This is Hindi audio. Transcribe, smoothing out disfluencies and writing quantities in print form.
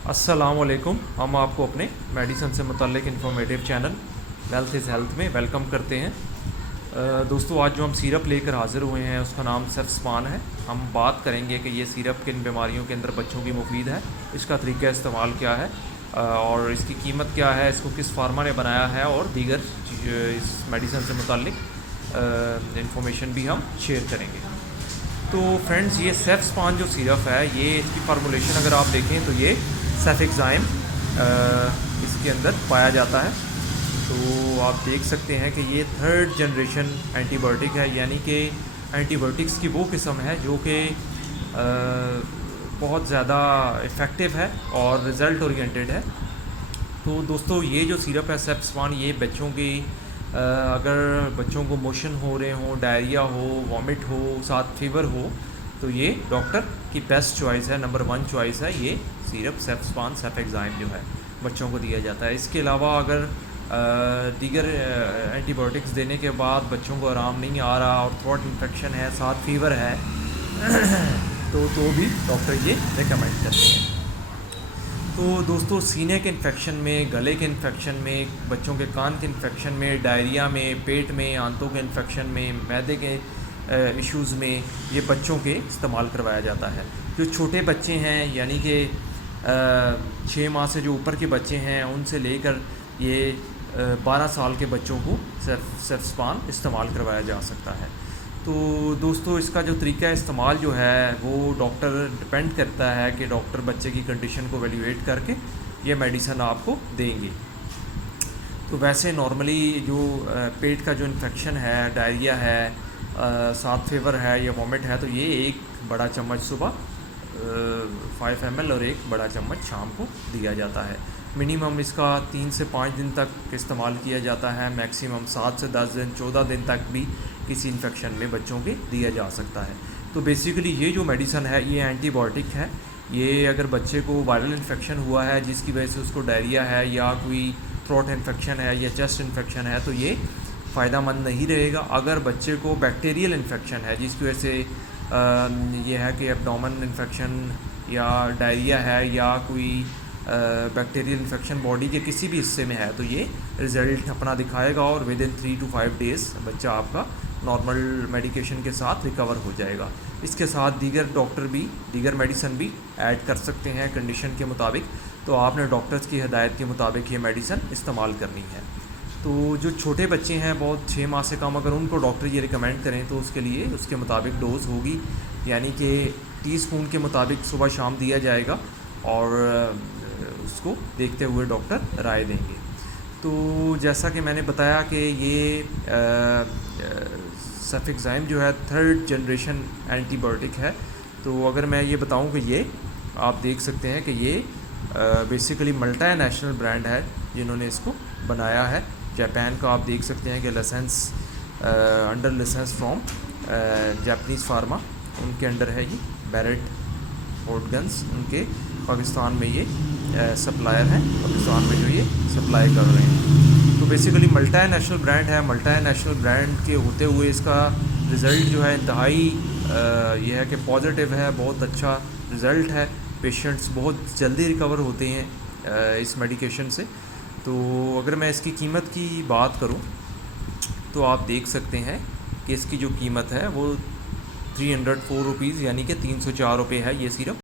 अस्सलामुअलैकुम। हम आपको अपने मेडिसिन से मुतल्लिक informative channel wealth is health में वेलकम करते हैं। दोस्तों, आज जो हम सिरप लेकर हाज़िर हुए हैं उसका नाम सेफ्सपान है। हम बात करेंगे कि ये सिरप किन बीमारियों के अंदर बच्चों की मुफीद है, इसका तरीका इस्तेमाल क्या है और इसकी कीमत क्या है, इसको किस फार्मा ने बनाया है और दीगर इस मेडिसिन से मुतल्लिक इंफॉर्मेशन भी हम शेयर करेंगे। तो फ्रेंड्स, ये सेफ्सपान जो सिरप है, ये इसकी फार्मूलेशन अगर आप देखें तो ये सेफेक्साइम इसके अंदर पाया जाता है। तो आप देख सकते हैं कि ये थर्ड जनरेशन एंटीबायोटिक है, यानी कि एंटीबायोटिक्स की वो किस्म है जो कि बहुत ज़्यादा इफ़ेक्टिव है और रिज़ल्ट ओरिएंटेड है। तो दोस्तों, ये जो सिरप है सेफ्सपान, ये बच्चों की अगर बच्चों को मोशन हो रहे हों, डायरिया हो, वॉमिट हो, साथ फीवर हो, तो ये डॉक्टर की बेस्ट चॉइस है, नंबर 1 चॉइस है। ये सिरप सेफ्सपान सेफेक्साइम जो है बच्चों को दिया जाता है। इसके अलावा अगर दीगर एंटीबायोटिक्स देने के बाद बच्चों को आराम नहीं आ रहा और थ्रोट इन्फेक्शन है, साथ फीवर है तो भी डॉक्टर ये रिकमेंड करते हैं। तो दोस्तों, सीने के इन्फेक्शन में, गले के इन्फेक्शन में, बच्चों के कान के इन्फेक्शन में, डायरिया में, पेट में, आंतों के इन्फेक्शन में, मैदे के इश्यूज़ में ये बच्चों के इस्तेमाल करवाया जाता है। जो छोटे बच्चे हैं, यानी कि 6 माह से जो ऊपर के बच्चे हैं, उनसे लेकर ये 12 साल के बच्चों को सेफ्सपान इस्तेमाल करवाया जा सकता है। तो दोस्तों, इसका जो तरीका इस्तेमाल जो है वो डॉक्टर डिपेंड करता है कि डॉक्टर बच्चे की कंडीशन को वैल्यूएट करके ये मेडिसिन आपको देंगे। तो वैसे नॉर्मली जो पेट का जो इन्फेक्शन है, डायरिया है, साथ फीवर है या वॉमिट है, तो ये एक बड़ा चम्मच सुबह 5 ml और एक बड़ा चम्मच शाम को दिया जाता है। मिनिमम इसका 3 से 5 दिन तक इस्तेमाल किया जाता है, मैक्सिमम 7 से 10 दिन, 14 दिन तक भी किसी इन्फेक्शन में बच्चों के दिया जा सकता है। तो बेसिकली ये जो मेडिसिन है ये एंटीबायोटिक है। ये अगर बच्चे को वायरल इन्फेक्शन हुआ है जिसकी वजह से उसको डायरिया है या कोई थ्रोट इन्फेक्शन है या चेस्ट इन्फेक्शन है, तो ये फ़ायदेमंद नहीं रहेगा। अगर बच्चे को बैक्टीरियल इन्फेक्शन है जिसकी वजह से ये है कि एब्डोमेन इन्फेक्शन या डायरिया है या कोई बैक्टीरियल इन्फेक्शन बॉडी के किसी भी हिस्से में है, तो ये रिज़ल्ट अपना दिखाएगा और विद इन 3 to 5 डेज़ बच्चा आपका नॉर्मल मेडिकेशन के साथ रिकवर हो जाएगा। इसके साथ दीगर मेडिसिन भी ऐड कर सकते हैं कंडीशन के मुताबिक। तो आपने डॉक्टर्स की हिदायत के मुताबिक ये मेडिसिन इस्तेमाल करनी है। तो जो छोटे बच्चे हैं, बहुत 6 माह से कम, अगर उनको डॉक्टर ये रिकमेंड करें तो उसके लिए उसके मुताबिक डोज़ होगी, यानी कि टीस्पून के मुताबिक सुबह शाम दिया जाएगा और उसको देखते हुए डॉक्टर राय देंगे। तो जैसा कि मैंने बताया कि ये सेफेक्साइम जो है थर्ड जनरेशन एंटीबायोटिक है। तो अगर मैं ये बताऊं कि ये आप देख सकते हैं कि ये बेसिकली मल्टी नेशनल ब्रांड है जिन्होंने इसको बनाया है। जापान का आप देख सकते हैं कि license under license from Japanese pharma, उनके अंडर है ये। बैरेट ऑर्गन्स उनके पाकिस्तान में ये सप्लायर हैं, पाकिस्तान में जो ये सप्लाई कर रहे हैं। तो बेसिकली मल्टी नेशनल ब्रांड है। मल्टी नेशनल ब्रांड के होते हुए इसका रिज़ल्ट जो है इंतहाई ये है कि पॉजिटिव है, बहुत अच्छा रिज़ल्ट है। पेशेंट्स बहुत जल्दी रिकवर होते हैं इस मेडिकेशन से। तो अगर मैं इसकी कीमत की बात करूं तो आप देख सकते हैं कि इसकी जो कीमत है वो 304 रुपीज़, यानी कि 304 रुपये है ये सिरप।